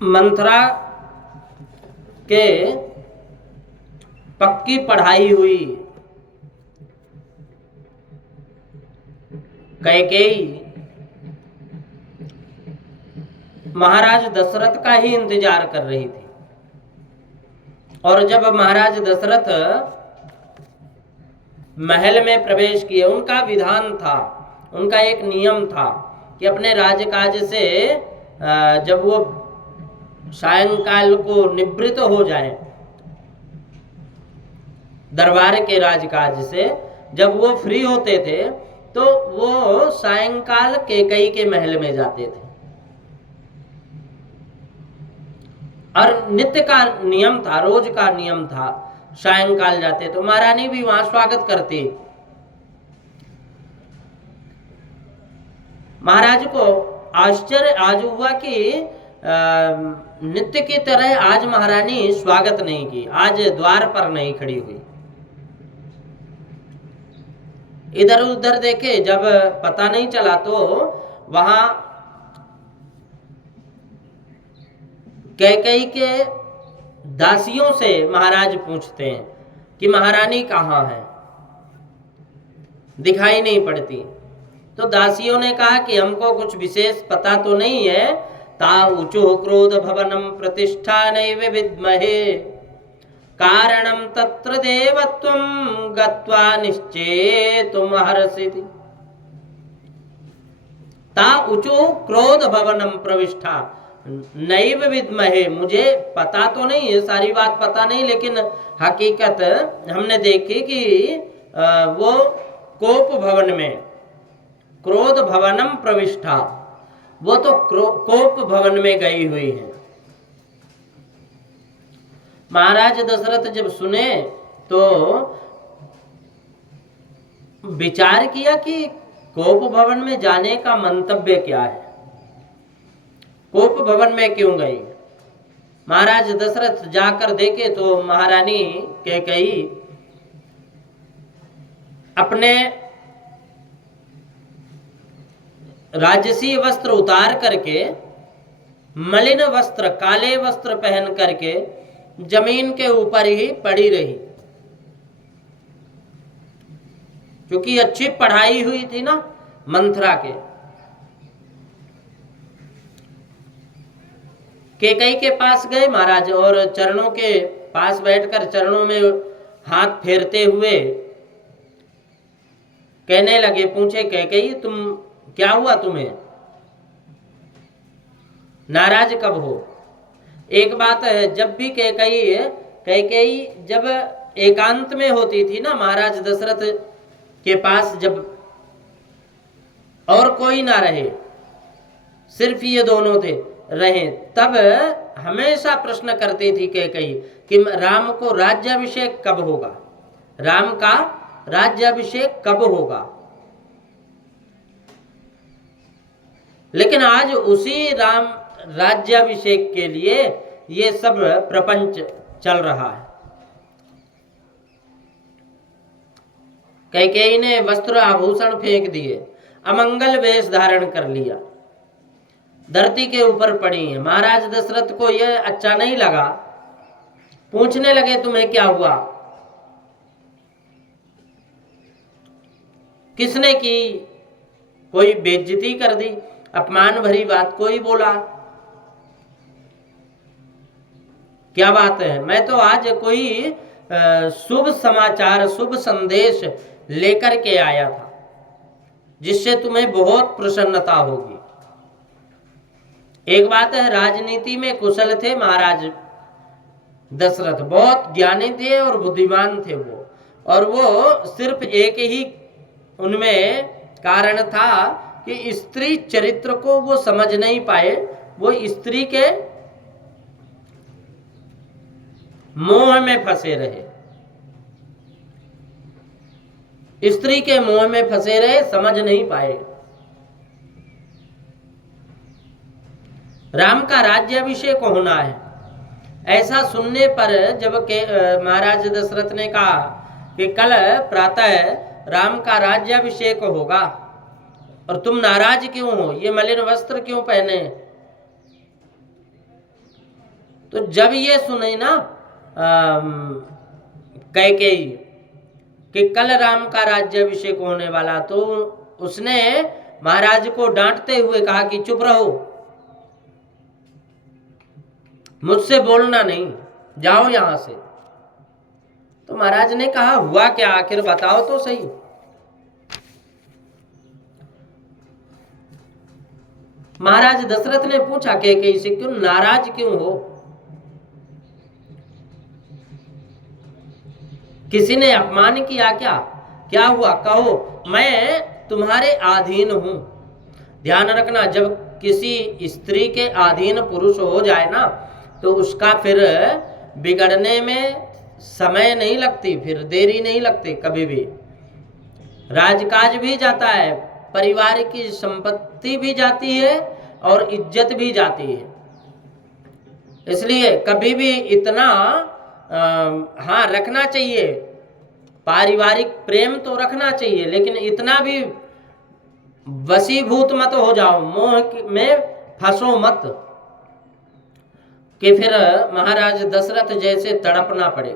मंथरा के पक्की पढ़ाई हुई कैकेयी महाराज दशरथ का ही इंतजार कर रही थी। और जब महाराज दशरथ महल में प्रवेश किए, उनका विधान था, उनका एक नियम था कि अपने राजकाज से जब वो सायंकाल को निवृत्त हो जाए, दरबार के राजकाज से जब वो फ्री होते थे तो वो सायंकाल कैकेयी के महल में जाते थे। और नित्य का नियम था, रोज का नियम था, सायंकाल जाते तो महारानी भी वहां स्वागत करती। महाराज को आश्चर्य आज हुआ कि नित्य की तरह आज महारानी स्वागत नहीं की, आज द्वार पर नहीं खड़ी हुई। इधर उधर देखे, जब पता नहीं चला तो वहां कैकेयी के दासियों से महाराज पूछते हैं कि महारानी कहाँ है, दिखाई नहीं पड़ती। तो दासियों ने कहा कि हमको कुछ विशेष पता तो नहीं है। ता ऊचो क्रोध भवनम प्रतिष्ठा नैव विद्महे कारणम तत्र देवत्वं गत्वा निश्चेतुम हर्षिति। ता ऊचो क्रोध भवनम प्रविष्ठा नैव विद्महे, मुझे पता तो नहीं है, सारी बात पता नहीं, लेकिन हकीकत हमने देखी कि वो कोप भवन में, क्रोध भवनम प्रविष्ठा, वो तो कोप भवन में गई हुई है। महाराज दशरथ जब सुने तो विचार किया कि कोप भवन में जाने का मंतव्य क्या है, कोप भवन में क्यों गई। महाराज दशरथ जाकर देखे तो महारानी कैकेयी अपने राजसी वस्त्र उतार करके, मलिन वस्त्र, काले वस्त्र पहन करके जमीन के ऊपर ही पड़ी रही। क्योंकि अच्छी पढ़ाई हुई थी ना मंथरा के। कैकेयी के पास गए महाराज और चरणों के पास बैठकर चरणों में हाथ फेरते हुए कहने लगे, पूछे कैकेयी तुम क्या हुआ, तुम्हें नाराज कब हो। एक बात है, जब भी कैकेयी जब एकांत में होती थी ना महाराज दशरथ के पास, जब और कोई ना रहे, सिर्फ ये दोनों थे रहे, तब हमेशा प्रश्न करती थी कैकेयी कि राम को राज्याभिषेक कब होगा, राम का राज्याभिषेक कब होगा। लेकिन आज उसी राम राज्याभिषेक के लिए ये सब प्रपंच चल रहा है। कैकेयी ने वस्त्र आभूषण फेंक दिए, अमंगल वेश धारण कर लिया, धरती के ऊपर पड़ी है। महाराज दशरथ को यह अच्छा नहीं लगा, पूछने लगे तुम्हें क्या हुआ, किसने की, कोई बेइज्जती कर दी, अपमान भरी बात कोई बोला, क्या बात है। मैं तो आज कोई शुभ समाचार, शुभ संदेश लेकर के आया था जिससे तुम्हें बहुत प्रसन्नता होगी। एक बात है, राजनीति में कुशल थे महाराज दशरथ, बहुत ज्ञानी थे और बुद्धिमान थे वो, और वो सिर्फ एक ही उनमें कारण था कि स्त्री चरित्र को वो समझ नहीं पाए, वो स्त्री के मोह में फंसे रहे, स्त्री के मोह में फंसे रहे, समझ नहीं पाए। राम का राज्याभिषेक होना है, ऐसा सुनने पर जब महाराज दशरथ ने कहा कि कल प्रातः राम का राज्याभिषेक होगा और तुम नाराज क्यों हो, ये मलिन वस्त्र क्यों पहने, तो जब ये सुने ना कैकेयी कि कल राम का राज्याभिषेक होने वाला, तो उसने महाराज को डांटते हुए कहा कि चुप रहो, मुझसे बोलना नहीं, जाओ यहां से। तो महाराज ने कहा हुआ क्या, आखिर बताओ तो सही। महाराज दशरथ ने पूछा कैकेयी से, क्यों नाराज क्यों हो, किसी ने अपमान किया क्या, क्या हुआ, कहो, मैं तुम्हारे अधीन हूं। ध्यान रखना, जब किसी स्त्री के अधीन पुरुष हो जाए ना, तो उसका फिर बिगड़ने में समय नहीं लगती, फिर देरी नहीं लगती कभी भी। राजकाज भी जाता है, परिवार की संपत्ति भी जाती है और इज्जत भी जाती है। इसलिए कभी भी इतना हाँ रखना चाहिए, पारिवारिक प्रेम तो रखना चाहिए, लेकिन इतना भी वशीभूत मत हो जाओ, मोह में फंसो मत कि फिर महाराज दशरथ जैसे तड़पना पड़े।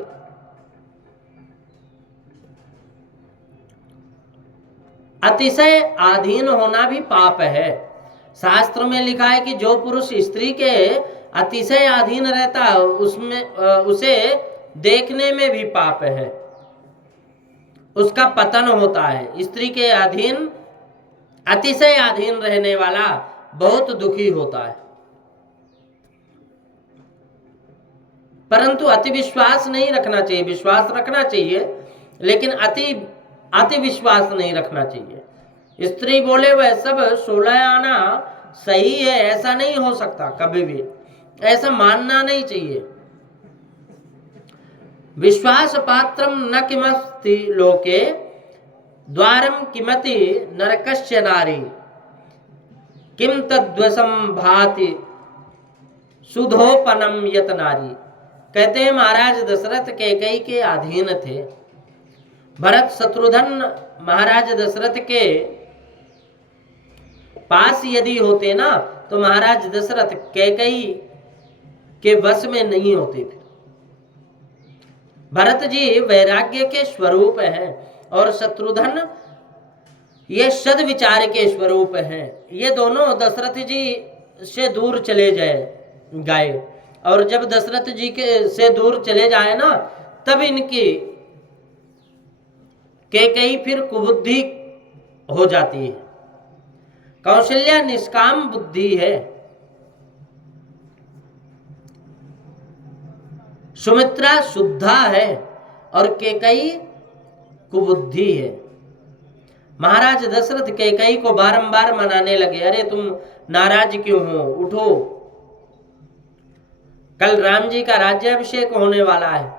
अतिशय अधीन होना भी पाप है। शास्त्र में लिखा है कि जो पुरुष स्त्री के अतिशय अधीन रहता है, उसमें उसे देखने में भी पाप है, उसका पतन होता है। स्त्री के अधीन, अतिशय अधीन रहने वाला बहुत दुखी होता है। परंतु अति विश्वास नहीं रखना चाहिए, विश्वास रखना चाहिए, लेकिन अति विश्वास नहीं रखना चाहिए। स्त्री बोले वह सब 16 आना सही है, ऐसा नहीं हो सकता, कभी भी ऐसा मानना नहीं चाहिए। विश्वास पात्रम न किमस्ति लोके द्वारम किमति नरकस्य नारी किम तद्वसम भाति सुधोपनम यत नारी। कहते हैं महाराज दशरथ कैकेयी के अधीन थे। भरत शत्रुघ्न महाराज दशरथ के पास यदि होते ना, तो महाराज दशरथ कैकेयी के वश में नहीं होते थे। भरत जी वैराग्य के स्वरूप हैं और शत्रुघ्न ये सद्विचार के स्वरूप हैं। ये दोनों दशरथ जी से दूर चले गए, और जब दशरथ जी के से दूर चले जाए ना, तब इनकी कैकेयी फिर कुबुद्धि हो जाती है। कौशल्या निष्काम बुद्धि है, सुमित्रा शुद्धा है और कैकेयी कुबुद्धि है। महाराज दशरथ कैकेयी को बारंबार मनाने लगे, अरे तुम नाराज क्यों हो, उठो, कल राम जी का राज्याभिषेक होने वाला है।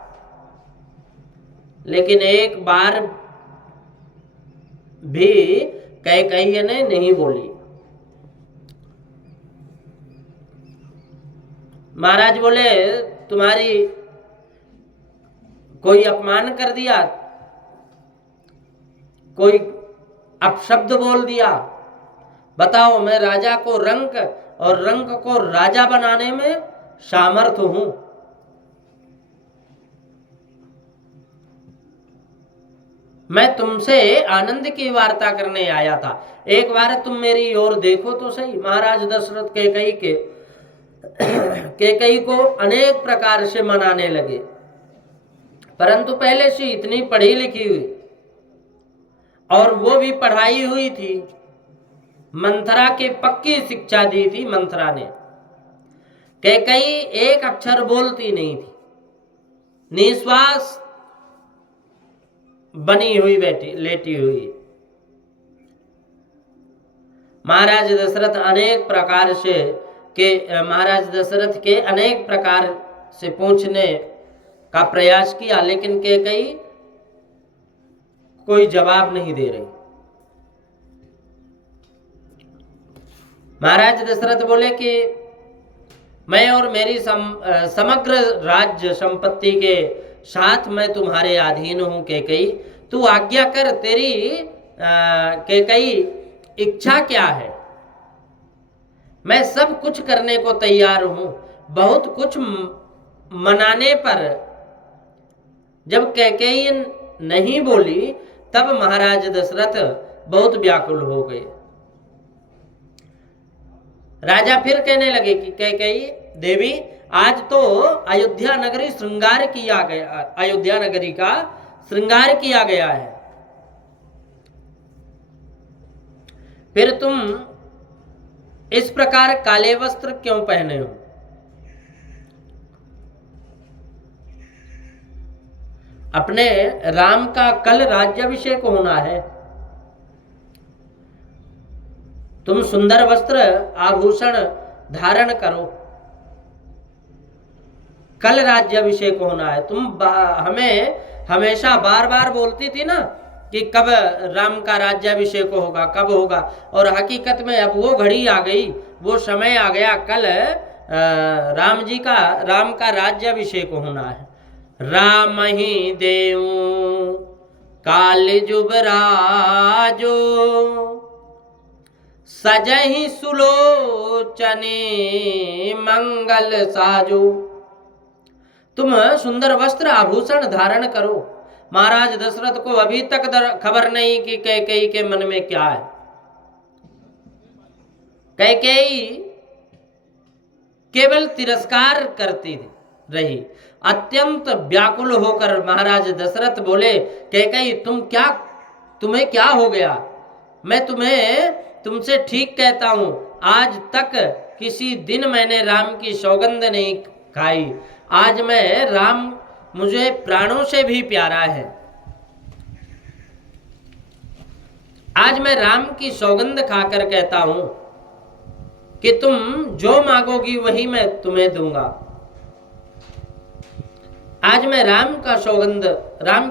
लेकिन एक बार भी कैकेयी ने नहीं बोली। महाराज बोले तुम्हारी कोई अपमान कर दिया, कोई अपशब्द बोल दिया, बताओ, मैं राजा को रंक और रंक को राजा बनाने में सामर्थ हूं। मैं तुमसे आनंद की वार्ता करने आया था, एक बार तुम मेरी ओर देखो तो सही। महाराज दशरथ कैकेयी को अनेक प्रकार से मनाने लगे, परंतु पहले से इतनी पढ़ी लिखी हुई, और वो भी पढ़ाई हुई थी, मंथरा के पक्की शिक्षा दी थी मंथरा ने। कैकेयी एक अक्षर बोलती नहीं थी, निश्वास बनी हुई बैठी लेटी हुई। महाराज दशरथ के अनेक प्रकार से पूछने का प्रयास किया, लेकिन कैकेयी कोई जवाब नहीं दे रही। महाराज दशरथ बोले कि मैं और मेरी समग्र राज्य संपत्ति के साथ मैं तुम्हारे अधीन हूं कैकेयी, तू आज्ञा कर, तेरी कैकेयी इच्छा क्या है, मैं सब कुछ करने को तैयार हूं, बहुत कुछ मनाने पर जब कैकेयी नहीं बोली तब महाराज दशरथ बहुत व्याकुल हो गए। राजा फिर कहने लगे कि कैकेयी देवी, आज तो अयोध्या नगरी श्रृंगार किया गया, अयोध्या नगरी का श्रृंगार किया गया है, फिर तुम इस प्रकार काले वस्त्र क्यों पहने हो? अपने राम का कल राज्याभिषेक होना है, तुम सुंदर वस्त्र आभूषण धारण करो, कल राज्याभिषेक होना है। तुम हमें हमेशा बार बार बोलती थी ना कि कब राम का राज्याभिषेक होगा, कब होगा, और हकीकत में अब वो घड़ी आ गई, वो समय आ गया, कल राम का राज्याभिषेक होना है। राम ही देव काल जुबराजो सजहि सुलोचने मंगल साजो। तुम सुंदर वस्त्र आभूषण धारण करो। महाराज दशरथ को अभी तक खबर नहीं कि कैकेयी के मन में क्या है। कैकेयी केवल तिरस्कार करती रही। अत्यंत व्याकुल होकर महाराज दशरथ बोले, कैकेयी तुम्हें क्या हो गया? मैं तुमसे ठीक कहता हूं, आज तक किसी दिन मैंने राम की सौगंध नहीं खाई। आज राम मुझे प्राणों से भी प्यारा है। आज मैं राम की सौगंध खाकर कहता हूं कि तुम जो मांगोगी वही मैं तुम्हें दूंगा। आज मैं राम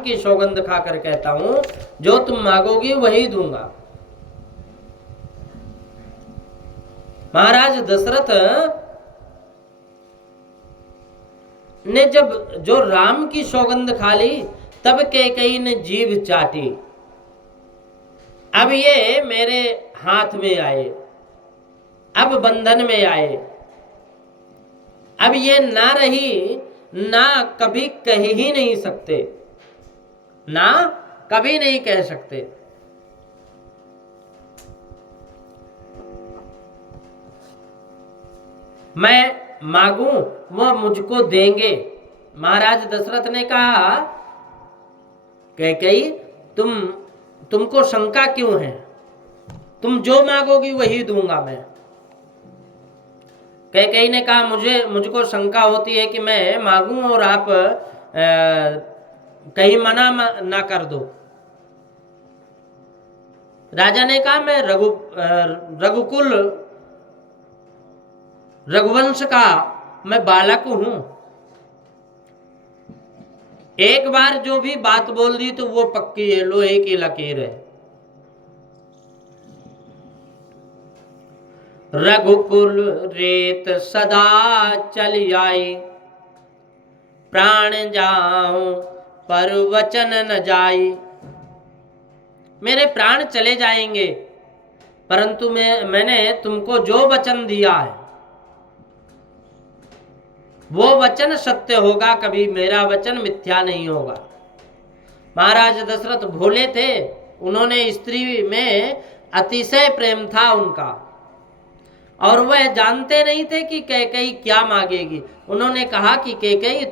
की सौगंध खाकर कहता हूं, जो तुम मांगोगी वही दूंगा। महाराज दशरथ ने जो राम की सौगंध खा ली, तब कैकेयी ने जीभ चाटी। अब ये मेरे हाथ में आए, अब बंधन में आए, अब ये ना रही, ना कभी कह ही नहीं सकते, ना कभी नहीं कह सकते। मैं मांगूं वो मुझको देंगे। महाराज दशरथ ने कहा, कैकेयी तुमको शंका क्यों है? तुम जो मांगोगी वही दूंगा मैं। कैकेयी ने कहा, मुझको शंका होती है कि मैं मांगूं और आप कहीं मना ना कर दो। राजा ने कहा, मैं रघुवंश का मैं बालक हूं। एक बार जो भी बात बोल दी तो वो पक्की है, लोहे की लकीर है। रघुकुल रेत सदा चली आई, प्राण जाऊं पर वचन न जाई। मेरे प्राण चले जाएंगे, परंतु मैंने तुमको जो वचन दिया है वो वचन सत्य होगा, कभी मेरा वचन मिथ्या नहीं होगा। महाराज दशरथ भोले थे, उन्होंने स्त्री में अतिशय प्रेम था उनका, और वह जानते नहीं थे कि कैकेयी क्या मांगेगी। उन्होंने कहा कि कैकेयी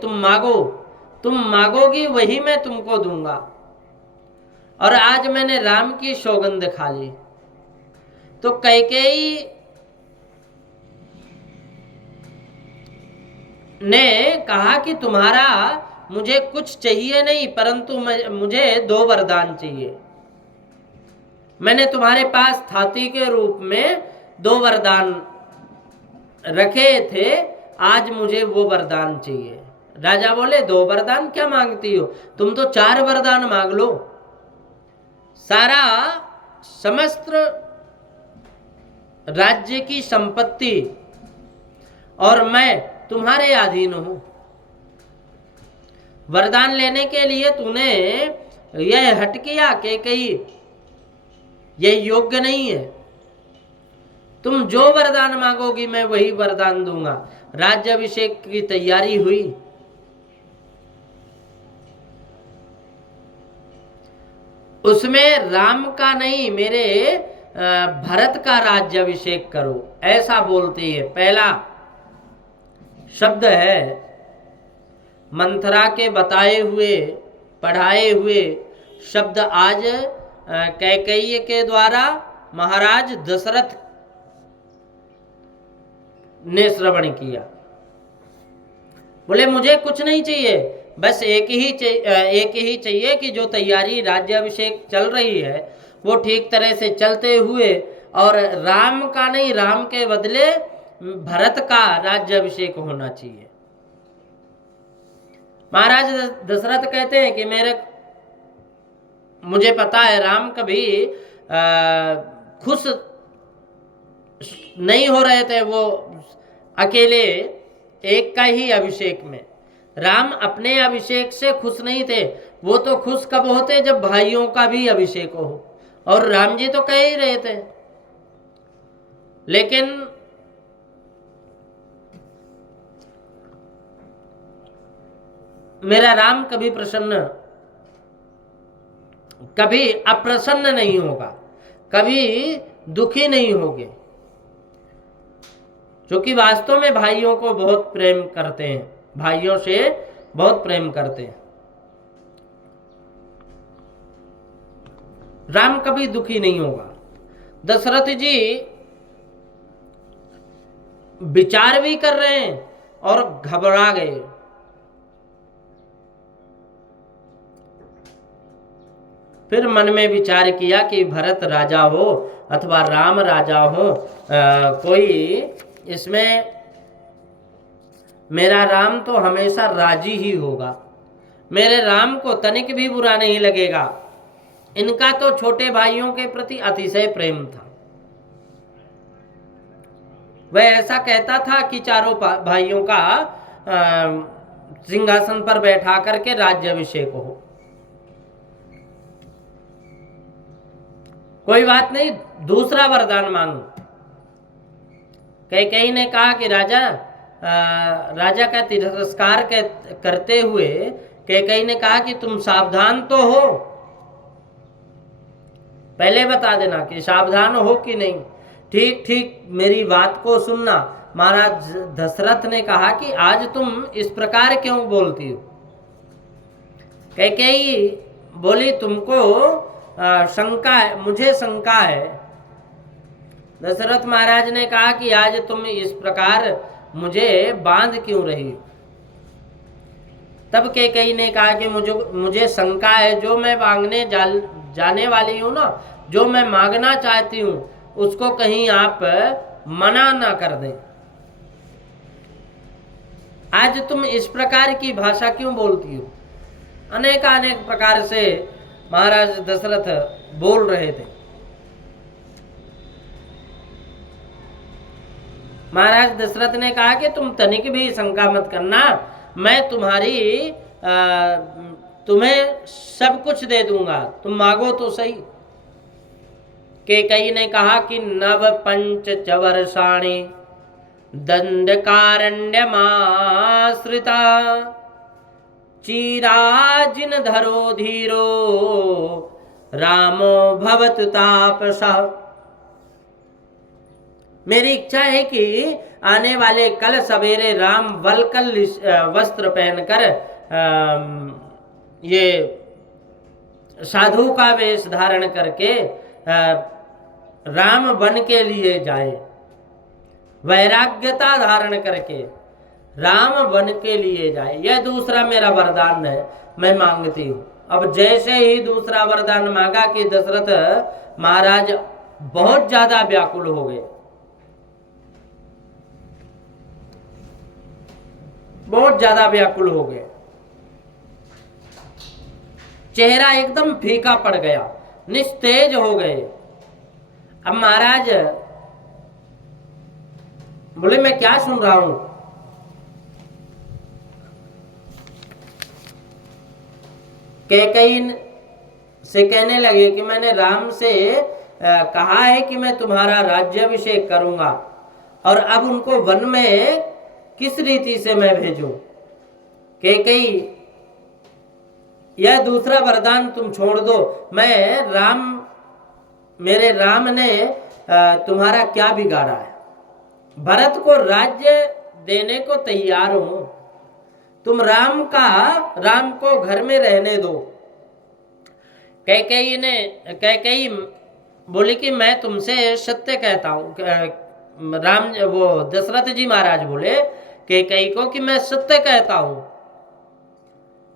तुम मांगोगी वही मैं तुमको दूंगा। और आज मैंने राम की सौगंध खा ली। तो कैकेयी ने कहा कि तुम्हारा मुझे कुछ चाहिए नहीं, परंतु मुझे 2 वरदान चाहिए। मैंने तुम्हारे पास थाती के रूप में 2 वरदान रखे थे, आज मुझे वो वरदान चाहिए। राजा बोले, 2 वरदान क्या मांगती हो? तुम तो 4 वरदान मांग लो। सारा समस्त राज्य की संपत्ति और मैं तुम्हारे अधीन हूं। वरदान लेने के लिए तूने यह हट किया कैकेयी, यह योग्य नहीं है। तुम जो वरदान मांगोगी मैं वही वरदान दूंगा। राज्याभिषेक की तैयारी हुई, उसमें राम का नहीं, मेरे भरत का राज्याभिषेक करो, ऐसा बोलती है। पहला शब्द है मंथरा के बताए हुए, पढ़ाए हुए शब्द आज कैकेयी के द्वारा महाराज दशरथ ने श्रवण किया। बोले मुझे कुछ नहीं चाहिए, बस एक ही चाहिए कि जो तैयारी राज्याभिषेक चल रही है वो ठीक तरह से चलते हुए, और राम का नहीं, राम के बदले भरत का राज्याभिषेक होना चाहिए। महाराज दशरथ कहते हैं कि मुझे पता है राम कभी खुश नहीं हो रहे थे, वो अकेले एक का ही अभिषेक में। राम अपने अभिषेक से खुश नहीं थे, वो तो खुश कब होते जब भाइयों का भी अभिषेक हो, और राम जी तो कह ही रहे थे। लेकिन मेरा राम कभी अप्रसन्न नहीं होगा, कभी दुखी नहीं होगे, क्योंकि वास्तव में भाइयों को बहुत प्रेम करते हैं, भाइयों से बहुत प्रेम करते हैं। राम कभी दुखी नहीं होगा। दशरथ जी विचार भी कर रहे हैं और घबरा गए। फिर मन में विचार किया कि भरत राजा हो अथवा राम राजा हो, कोई इसमें मेरा राम तो हमेशा राजी ही होगा, मेरे राम को तनिक भी बुरा नहीं लगेगा। इनका तो छोटे भाइयों के प्रति अतिशय प्रेम था। वह ऐसा कहता था कि चारों भाइयों का सिंहासन पर बैठा करके राज्याभिषेक हो। कोई बात नहीं, दूसरा वरदान मांगो। कैकेयी ने कहा कि राजा का तिरस्कार करते हुए कैकेयी ने कहा कि तुम सावधान तो हो, पहले बता देना कि सावधान हो कि नहीं, ठीक ठीक मेरी बात को सुनना। महाराज दशरथ ने कहा कि आज तुम इस प्रकार क्यों बोलती हो। कैकेयी बोली तुमको शंका है, मुझे शंका है। दशरथ महाराज ने कहा कि आज तुम इस प्रकार मुझे बांध क्यों रही हो। तब कैकेयी ने कहा कि मुझे शंका है, जो मैं मांगने जाने वाली हूँ ना, जो मैं मांगना चाहती हूँ उसको कहीं आप मना ना कर दें। आज तुम इस प्रकार की भाषा क्यों बोलती हो। अनेक प्रकार से महाराज दशरथ बोल रहे थे। महाराज दशरथ ने कहा कि तुम तनिक भी शंका मत करना, मैं तुम्हें सब कुछ दे दूंगा, तुम मांगो तो सही। कैकेयी ने कहा कि नव पंच चवर्षाणि दंडकारण्यमाश्रिता चिराजिन धरो धीरो रामो भवतु तापसः। मेरी इच्छा है कि आने वाले कल सवेरे राम वलकल वस्त्र पहनकर ये साधु का वेश धारण करके राम वन के लिए जाए, वैराग्यता धारण करके राम वन के लिए जाए। यह दूसरा मेरा वरदान है, मैं मांगती हूँ। अब जैसे ही दूसरा वरदान मांगा कि दशरथ महाराज बहुत ज्यादा व्याकुल हो गए, बहुत ज्यादा व्याकुल हो गए, चेहरा एकदम फीका पड़ गया, निस्तेज हो गए। अब महाराज बोले मैं क्या सुन रहा हूं। कैकेयी से कहने लगे कि मैंने राम से कहा है कि मैं तुम्हारा राज्याभिषेक करूंगा, और अब उनको वन में किस रीति से मैं भेजूं। कैकेयी यह दूसरा वरदान तुम छोड़ दो। मैं राम, मेरे राम ने तुम्हारा क्या बिगाड़ा है? भरत को राज्य देने को तैयार हूं, तुम राम को घर में रहने दो। कैकेयी बोली कि मैं तुमसे सत्य कहता हूँ। राम वो दशरथ जी महाराज बोले कैकेयी को कि मैं सत्य कहता हूँ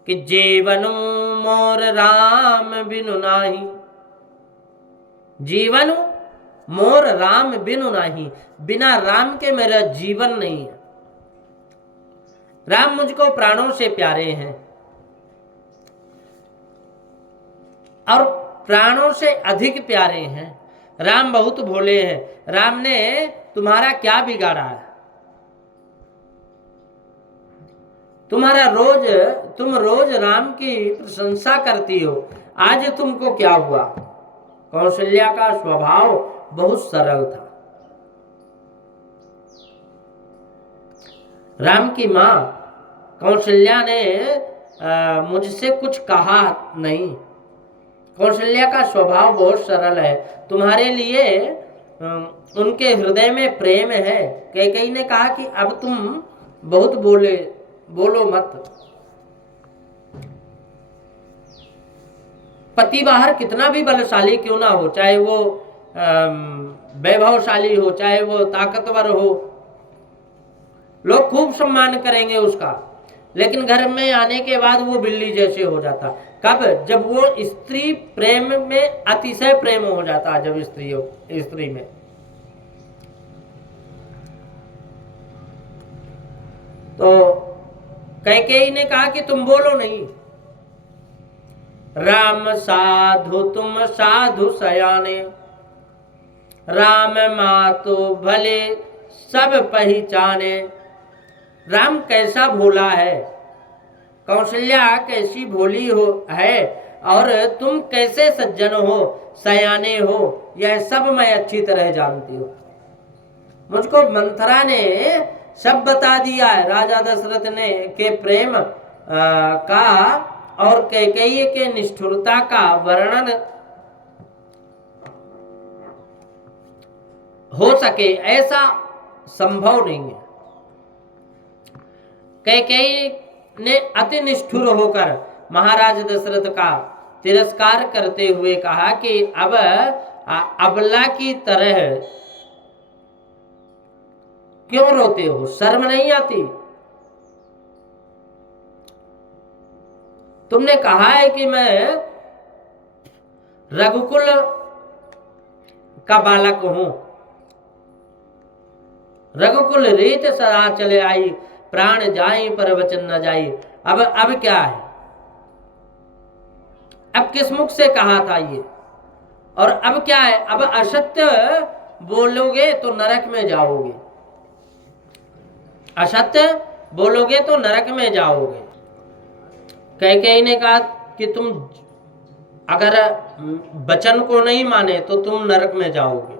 कि जीवन मोर राम बिनु नाही, जीवन मोर राम बिनु नाही, बिना राम के मेरा जीवन नहीं है। राम मुझको प्राणों से प्यारे हैं और प्राणों से अधिक प्यारे हैं। राम बहुत भोले हैं। राम ने तुम्हारा क्या बिगाड़ा है? तुम रोज राम की प्रशंसा करती हो, आज तुमको क्या हुआ? कौशल्या का स्वभाव बहुत सरल था। राम की माँ कौशल्या ने मुझसे कुछ कहा नहीं। कौशल्या का स्वभाव बहुत सरल है, तुम्हारे लिए उनके हृदय में प्रेम है। कैकेयी ने कहा कि अब तुम बहुत बोलो मत। पति बाहर कितना भी बलशाली क्यों ना हो, चाहे वो वैभवशाली हो, चाहे वो ताकतवर हो, लोग खूब सम्मान करेंगे उसका, लेकिन घर में आने के बाद वो बिल्ली जैसे हो जाता। कब? जब वो स्त्री प्रेम में अतिशय प्रेम हो जाता, जब स्त्री में। तो कैकेयी ने कहा कि तुम बोलो नहीं। राम साधु तुम साधु सयाने, राम मातो भले सब पहचाने। राम कैसा भोला है, कौशल्या कैसी भोली है, और तुम कैसे सज्जन हो, सयाने हो, यह सब मैं अच्छी तरह जानती हूँ। मुझको मंथरा ने सब बता दिया है। राजा दशरथ ने के प्रेम का और कैकेयी के निष्ठुरता का वर्णन हो सके ऐसा संभव नहीं है। कैकेयी ने अति निष्ठुर होकर महाराज दशरथ का तिरस्कार करते हुए कहा कि अब अबला की तरह क्यों रोते हो, शर्म नहीं आती? तुमने कहा है कि मैं रघुकुल का बालक हूं, रघुकुल रीत सदा चले आई, प्राण जाई पर वचन न जाई। अब क्या है? अब किस मुख से कहा था ये? और अब क्या है? अब असत्य बोलोगे तो नरक में जाओगे, असत्य बोलोगे तो नरक में जाओगे। कैकेयी ने कहा कि तुम अगर वचन को नहीं माने तो तुम नरक में जाओगे।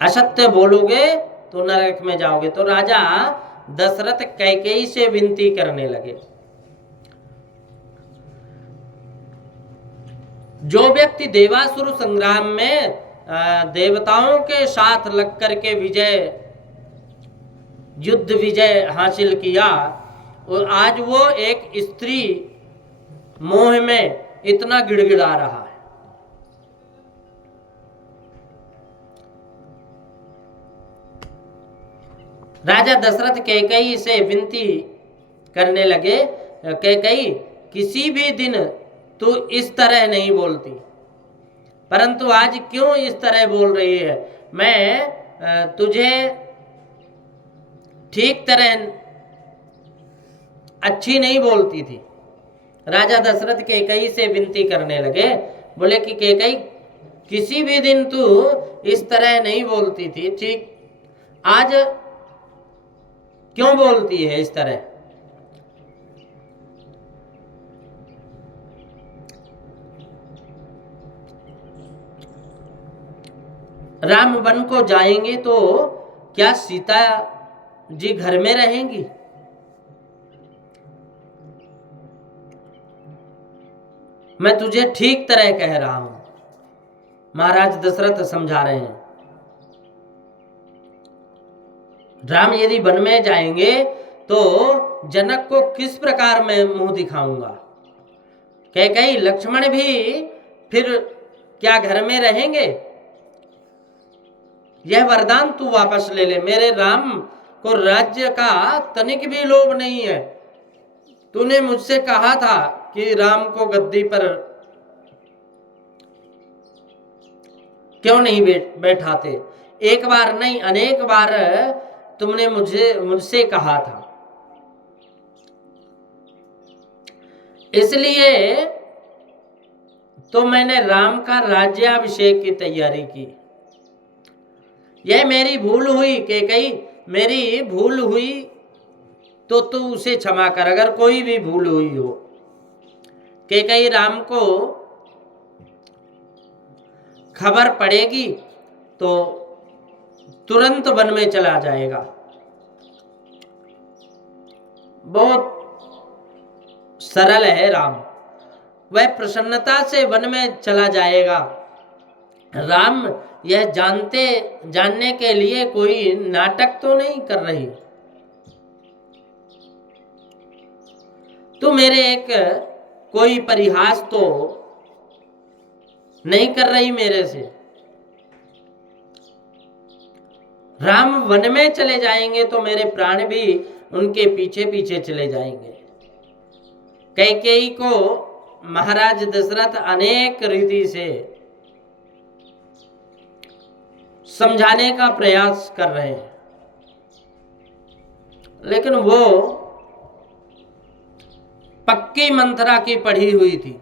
असत्य बोलोगे तो नरक में जाओगे। तो राजा दशरथ कैकेयी से विनती करने लगे, जो व्यक्ति देवासुर संग्राम में देवताओं के साथ लग करके युद्ध विजय हासिल किया, और आज वो एक स्त्री मोह में इतना गिड़गिड़ा रहा है। राजा दशरथ कैकेयी से विनती करने लगे, कैकेयी किसी भी दिन तू इस तरह नहीं बोलती, परंतु आज क्यों इस तरह बोल रही है? मैं तुझे ठीक तरह अच्छी नहीं बोलती थी। राजा दशरथ कैकेयी से विनती करने लगे, बोले कि कैकेयी किसी भी दिन तू इस तरह नहीं बोलती थी, ठीक आज क्यों बोलती है इस तरह? राम वन को जाएंगे तो क्या सीता जी घर में रहेंगी? मैं तुझे ठीक तरह कह रहा हूं, महाराज दशरथ समझा रहे हैं। राम यदि वन में जाएंगे तो जनक को किस प्रकार मैं मुंह दिखाऊंगा? कैकेयी लक्ष्मण भी फिर क्या घर में रहेंगे? यह वरदान तू वापस ले ले। मेरे राम को राज्य का तनिक भी लोभ नहीं है। तूने मुझसे कहा था कि राम को गद्दी पर क्यों नहीं बैठाते। एक बार नहीं, अनेक बार तुमने मुझसे कहा था। इसलिए तो मैंने राम का राज्याभिषेक की तैयारी की। यह मेरी भूल हुई कैकेयी, मेरी भूल हुई तो तू उसे क्षमा कर, अगर कोई भी भूल हुई हो। कैकेयी राम को खबर पड़ेगी तो तुरंत वन में चला जाएगा। बहुत सरल है राम, वह प्रसन्नता से वन में चला जाएगा। राम यह जानने के लिए कोई नाटक तो नहीं कर रही। तू मेरे एक कोई परिहास तो नहीं कर रही मेरे से। राम वन में चले जाएंगे तो मेरे प्राण भी उनके पीछे पीछे चले जाएंगे। कैकेयी को महाराज दशरथ अनेक रीति से समझाने का प्रयास कर रहे हैं, लेकिन वो पक्की मंथरा की पढ़ी हुई थी।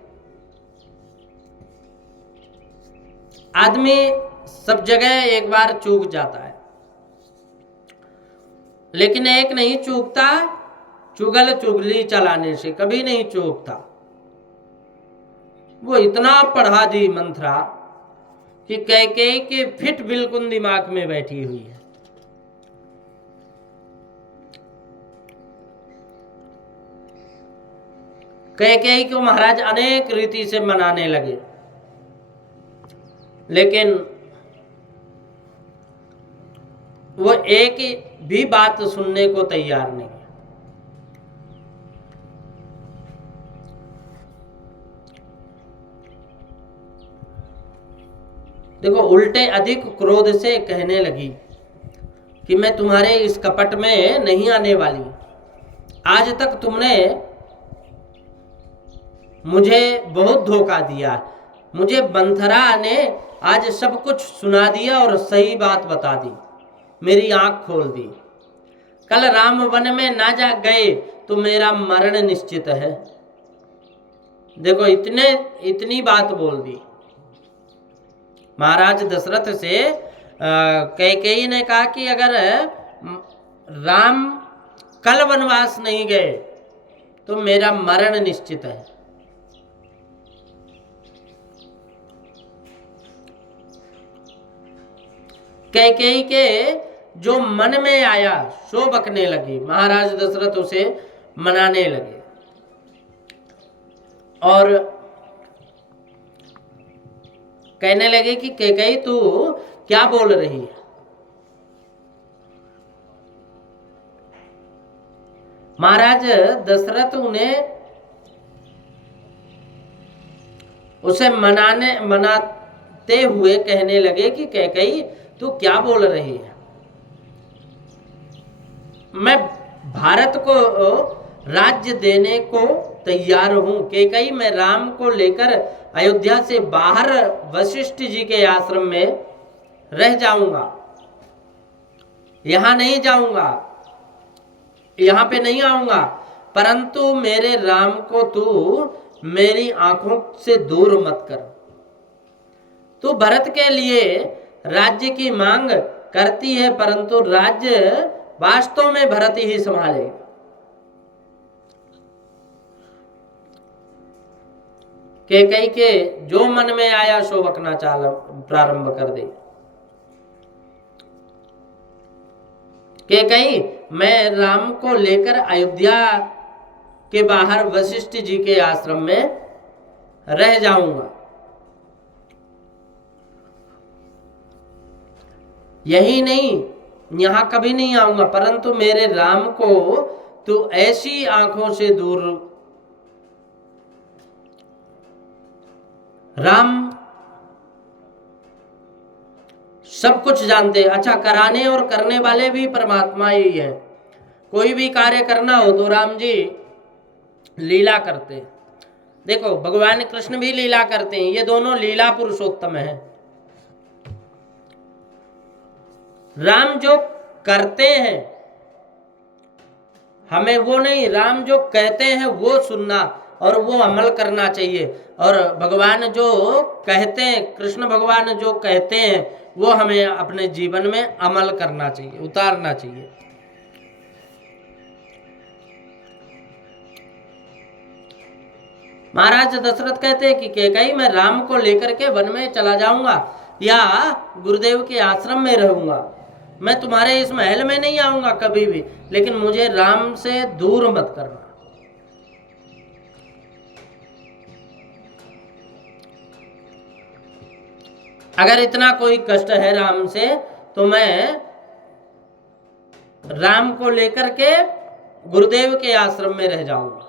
आदमी सब जगह एक बार चूक जाता है, लेकिन एक नहीं चूकता, चुगल चुगली चलाने से कभी नहीं चूकता। वो इतना पढ़ा दी मंथरा कि कैकेयी के फिट बिल्कुल दिमाग में बैठी हुई है। कैकेयी को महाराज अनेक रीति से मनाने लगे, लेकिन वो एक भी बात सुनने को तैयार नहीं। देखो, उल्टे अधिक क्रोध से कहने लगी कि मैं तुम्हारे इस कपट में नहीं आने वाली। आज तक तुमने मुझे बहुत धोखा दिया। मुझे मंथरा ने आज सब कुछ सुना दिया और सही बात बता दी, मेरी आंख खोल दी। कल राम वन में ना जा गए तो मेरा मरण निश्चित है। देखो, इतनी बात बोल दी महाराज दशरथ से। कैकेयी ने कहा कि अगर राम कल वनवास नहीं गए तो मेरा मरण निश्चित है। कैकेयी के जो मन में आया सो बकने लगी। महाराज दशरथ उसे मनाने लगे और कहने लगे कि कैकेयी तू क्या बोल रही है? महाराज दशरथ उसे मनाते हुए कहने लगे कि कैकेयी तू क्या बोल रही है? मैं भारत को राज्य देने को तैयार हूं। कैकेयी, मैं राम को लेकर अयोध्या से बाहर वशिष्ठ जी के आश्रम में रह जाऊंगा, यहां नहीं जाऊंगा, यहां पे नहीं आऊंगा। परंतु मेरे राम को तू मेरी आंखों से दूर मत कर। तू भरत के लिए राज्य की मांग करती है, परंतु राज्य वास्तव में भरत ही संभालेगा। कैकेयी के जो मन में आया सो बकना प्रारंभ कर दे। कैकेयी, मैं राम को लेकर अयोध्या के बाहर वशिष्ठ जी के आश्रम में रह जाऊंगा। यही नहीं, यहां कभी नहीं आऊंगा, परंतु मेरे राम को तू ऐसी आंखों से दूर। राम सब कुछ जानते हैं। अच्छा, कराने और करने वाले भी परमात्मा ही है। कोई भी कार्य करना हो तो राम जी लीला करते हैं। देखो, भगवान कृष्ण भी लीला करते हैं, ये दोनों लीला पुरुषोत्तम हैं। राम जो करते हैं हमें वो नहीं, राम जो कहते हैं वो सुनना और वो अमल करना चाहिए। और भगवान जो कहते हैं, कृष्ण भगवान जो कहते हैं वो हमें अपने जीवन में अमल करना चाहिए, उतारना चाहिए। महाराज दशरथ कहते हैं कि कैकेयी मैं राम को लेकर के वन में चला जाऊंगा या गुरुदेव के आश्रम में रहूंगा, मैं तुम्हारे इस महल में नहीं आऊंगा कभी भी, लेकिन मुझे राम से दूर मत करना। अगर इतना कोई कष्ट है राम से तो मैं राम को लेकर के गुरुदेव के आश्रम में रह जाऊंगा।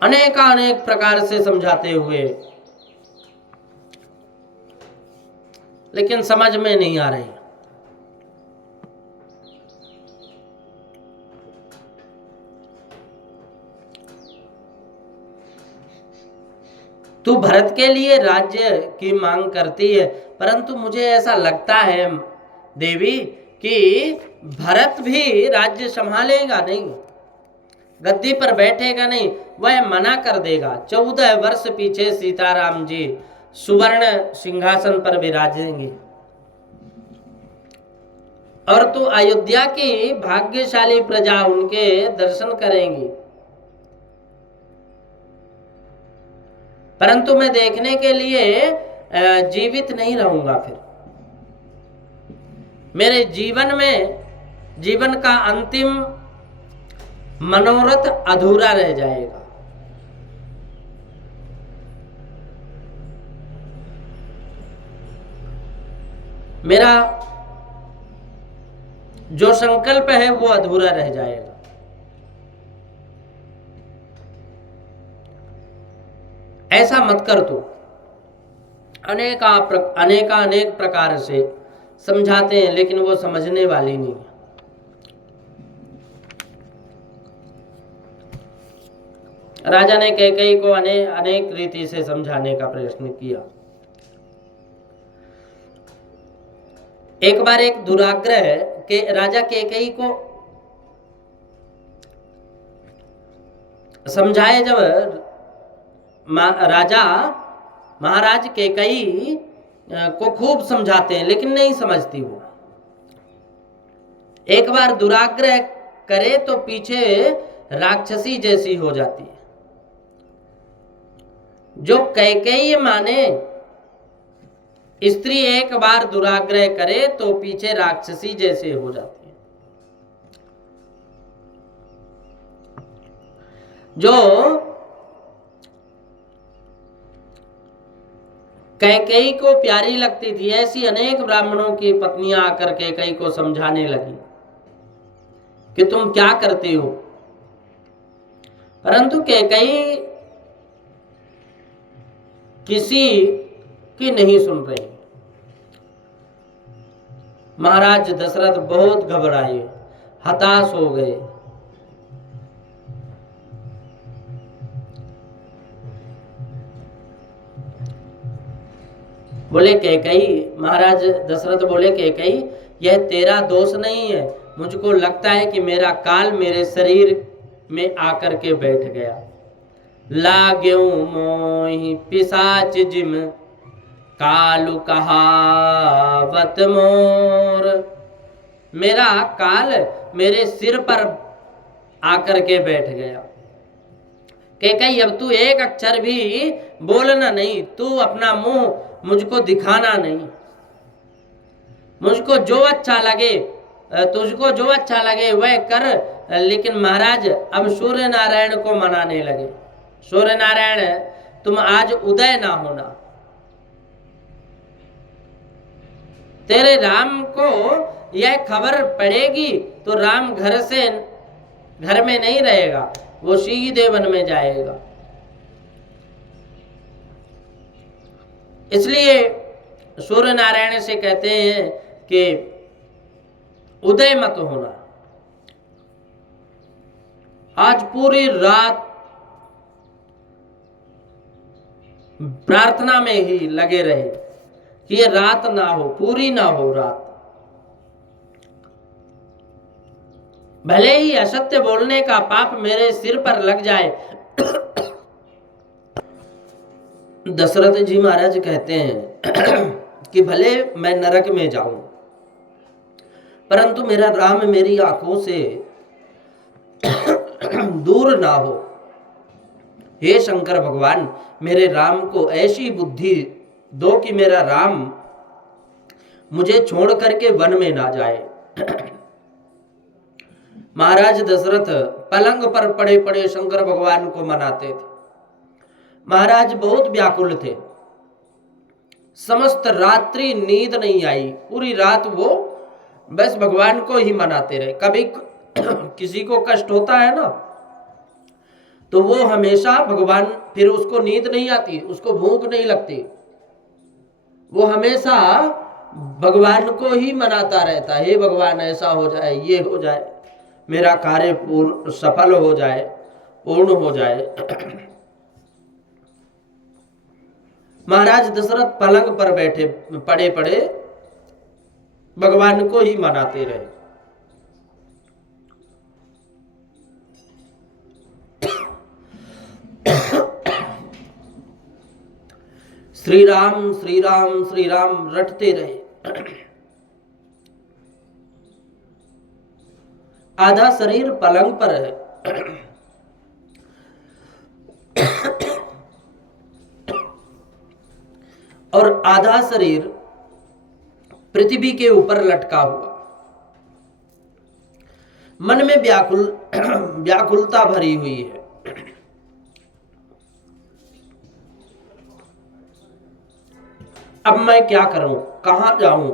अनेक प्रकार से समझाते हुए, लेकिन समझ में नहीं आ रही। तू भरत के लिए राज्य की मांग करती है, परंतु मुझे ऐसा लगता है देवी कि भरत भी राज्य संभालेगा नहीं, गद्दी पर बैठेगा नहीं, वह मना कर देगा। 14 वर्ष पीछे सीताराम जी सुवर्ण सिंहासन पर विराजेंगे और तू अयोध्या की भाग्यशाली प्रजा उनके दर्शन करेंगी। परंतु मैं देखने के लिए जीवित नहीं रहूंगा। फिर मेरे जीवन का अंतिम मनोरथ अधूरा रह जाएगा। मेरा जो संकल्प है वो अधूरा रह जाएगा। ऐसा मत कर। तू अनेक प्रकार से समझाते हैं, लेकिन वो समझने वाली नहीं है। राजा ने कैकेयी को अनेक रीति से समझाने का प्रयत्न किया। एक बार एक दुराग्रह के राजा कैकेयी को समझाए। जब राजा महाराज कैकेयी को खूब समझाते हैं, लेकिन नहीं समझती वो। एक बार दुराग्रह करे तो पीछे राक्षसी जैसी हो जाती है। जो कैकेयी माने, स्त्री एक बार दुराग्रह करे तो पीछे राक्षसी जैसे हो जाती है। जो कैकेयी को प्यारी लगती थी, ऐसी अनेक ब्राह्मणों की पत्नियां आकर कैकेयी को समझाने लगी कि तुम क्या करती हो, परंतु कैकेयी किसी की नहीं सुन रही। महाराज दशरथ बहुत घबराए, हताश हो गए। बोले कैकेयी, महाराज दशरथ बोले कैकेयी, यह तेरा दोष नहीं है। मुझको लगता है कि मेरा काल मेरे शरीर में आकर के बैठ गया। लाग्यो मोहि पिशाच जिम कालु कहावत मोर। मेरा काल मेरे सिर पर आकर के बैठ गया। कैकेयी, अब तू एक अक्षर भी बोलना नहीं, तू अपना मुंह मुझको दिखाना नहीं, मुझको जो अच्छा लगे, तुझको जो अच्छा लगे वह कर। लेकिन महाराज अब सूर्य नारायण को मनाने लगे, सूर्य नारायण तुम आज उदय ना होना, तेरे राम को यह खबर पड़ेगी तो राम घर में नहीं रहेगा, वो सीधे वन में जाएगा। इसलिए सूर्य नारायण से कहते हैं कि उदय मत होना, आज पूरी रात प्रार्थना में ही लगे रहे कि ये रात ना हो, पूरी ना हो रात। भले ही असत्य बोलने का पाप मेरे सिर पर लग जाए। दशरथ जी महाराज कहते हैं कि भले मैं नरक में जाऊं, परंतु मेरा राम मेरी आंखों से दूर ना हो। हे शंकर भगवान, मेरे राम को ऐसी बुद्धि दो कि मेरा राम मुझे छोड़ करके वन में ना जाए। महाराज दशरथ पलंग पर पड़े पड़े शंकर भगवान को मनाते थे। महाराज बहुत व्याकुल थे, समस्त रात्रि नींद नहीं आई, पूरी रात वो बस भगवान को ही मनाते रहे। कभी किसी को कष्ट होता है ना, तो वो हमेशा भगवान, फिर उसको नींद नहीं आती, उसको भूख नहीं लगती, वो हमेशा भगवान को ही मनाता रहता है। हे भगवान ऐसा हो जाए, ये हो जाए, मेरा कार्य पूर्ण सफल हो जाए, पूर्ण हो जाए। महाराज दशरथ पलंग पर बैठे पड़े पड़े भगवान को ही मनाते रहे। श्री राम श्री राम श्री राम रटते रहे। आधा शरीर पलंग पर है, और आधा शरीर पृथ्वी के ऊपर लटका हुआ। मन में व्याकुलता भरी हुई है। अब मैं क्या करूं, कहां जाऊं,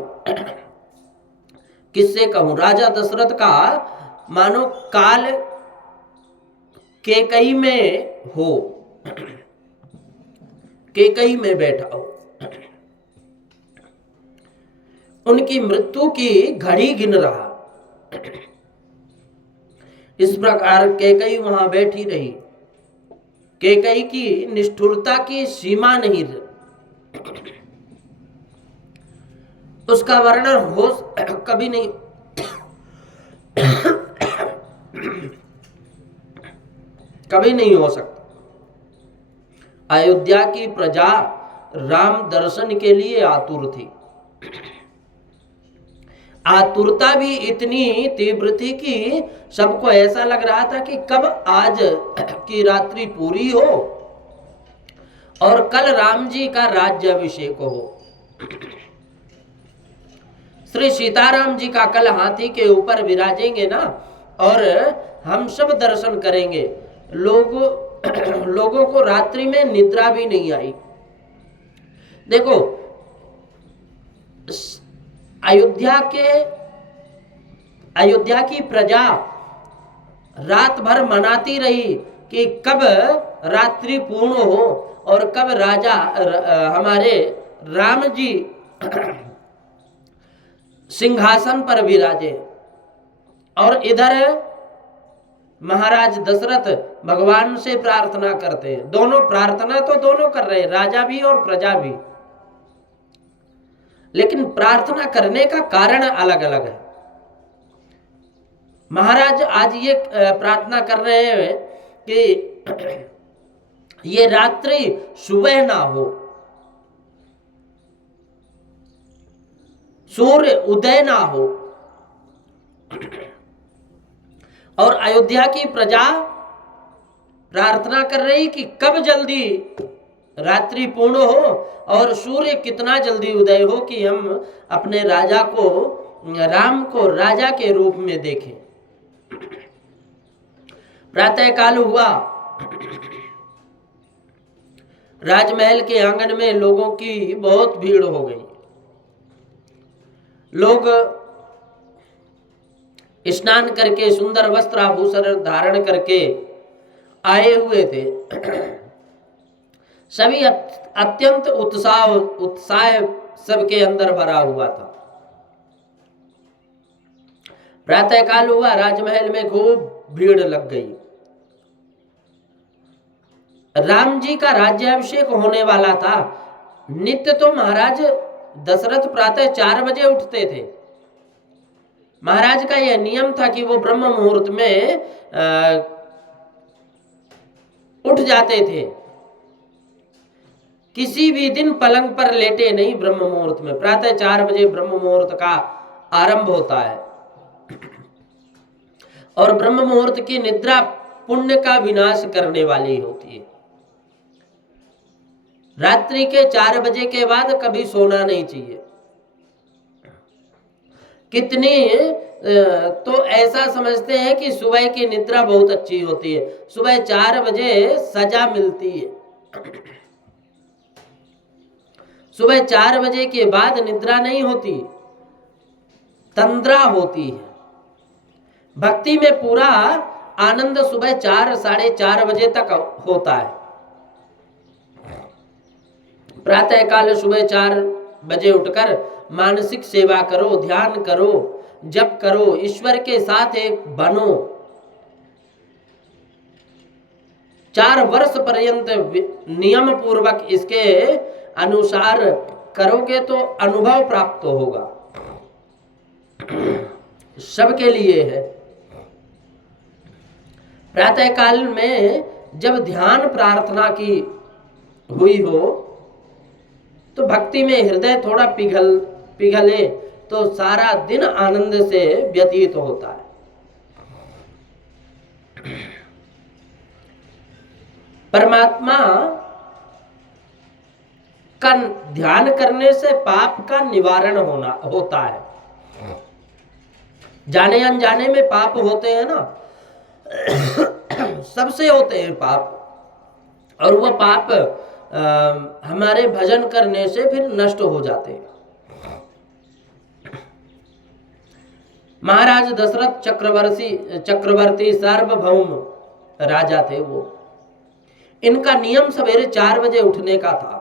किससे कहूं। राजा दशरथ का मानो काल कैकई में हो, कैकई में बैठा हो, उनकी मृत्यु की घड़ी गिन रहा। इस प्रकार कैकई वहां बैठी रही। कैकई की निष्ठुरता की सीमा नहीं, उसका वर्णन हो कभी नहीं कभी नहीं हो सकता। अयोध्या की प्रजा राम दर्शन के लिए आतुर थी। आतुरता भी इतनी तीव्र थी कि सबको ऐसा लग रहा था कि कब आज की रात्रि पूरी हो और कल राम जी का राज्याभिषेक हो। श्री सीताराम जी का कल हाथी के ऊपर विराजेंगे ना, और हम सब दर्शन करेंगे। लोगों को रात्रि में निद्रा भी नहीं आई। देखो, अयोध्या की प्रजा रात भर मनाती रही कि कब रात्रि पूर्ण हो और कब राजा हमारे राम जी सिंहासन पर विराजे। और इधर महाराज दशरथ भगवान से प्रार्थना करते हैं। दोनों प्रार्थना तो दोनों कर रहे हैं, राजा भी और प्रजा भी, लेकिन प्रार्थना करने का कारण अलग अलग है। महाराज आज ये प्रार्थना कर रहे हैं कि ये रात्रि सुबह ना हो, सूर्य उदय ना हो। और अयोध्या की प्रजा प्रार्थना कर रही कि कब जल्दी रात्रि पूर्ण हो और सूर्य कितना जल्दी उदय हो कि हम अपने राजा को, राम को राजा के रूप में देखें। प्रातः काल हुआ, राजमहल के आंगन में लोगों की बहुत भीड़ हो गई। लोग स्नान करके सुंदर वस्त्र आभूषण धारण करके आए हुए थे। सभी अत्यंत उत्साह सबके अंदर भरा हुआ था। प्रातः काल हुआ, राजमहल में खूब भीड़ लग गई। राम जी का राज्याभिषेक होने वाला था। नित्य तो महाराज दशरथ प्रातः 4 बजे उठते थे। महाराज का यह नियम था कि वो ब्रह्म मुहूर्त में उठ जाते थे। किसी भी दिन पलंग पर लेटे नहीं। ब्रह्म मुहूर्त में प्रातः 4 बजे ब्रह्म मुहूर्त का आरंभ होता है और ब्रह्म मुहूर्त की निद्रा पुण्य का विनाश करने वाली होती है। रात्रि के 4 बजे के बाद कभी सोना नहीं चाहिए। कितनी तो ऐसा समझते हैं कि सुबह की निद्रा बहुत अच्छी होती है। सुबह 4 बजे सजा मिलती है। सुबह 4 बजे के बाद निद्रा नहीं होती, तंद्रा होती है। भक्ति में पूरा आनंद सुबह 4 साढ़े 4 बजे तक होता है। प्रातः काल सुबह 4 बजे उठकर मानसिक सेवा करो, ध्यान करो, जप करो, ईश्वर के साथ एक बनो। 4 वर्ष पर्यंत नियम पूर्वक इसके अनुसार करोगे तो अनुभव प्राप्त होगा। सबके लिए है। प्रातः काल में जब ध्यान प्रार्थना की हुई हो तो भक्ति में हृदय थोड़ा पिघले तो सारा दिन आनंद से व्यतीत होता है। परमात्मा का ध्यान करने से पाप का निवारण होता है। जाने अनजाने में पाप होते हैं ना, सबसे होते हैं पाप, और वह पाप हमारे भजन करने से फिर नष्ट हो जाते हैं। महाराज दशरथ चक्रवर्ती सार्वभौम राजा थे। वो, इनका नियम सवेरे 4 बजे उठने का था।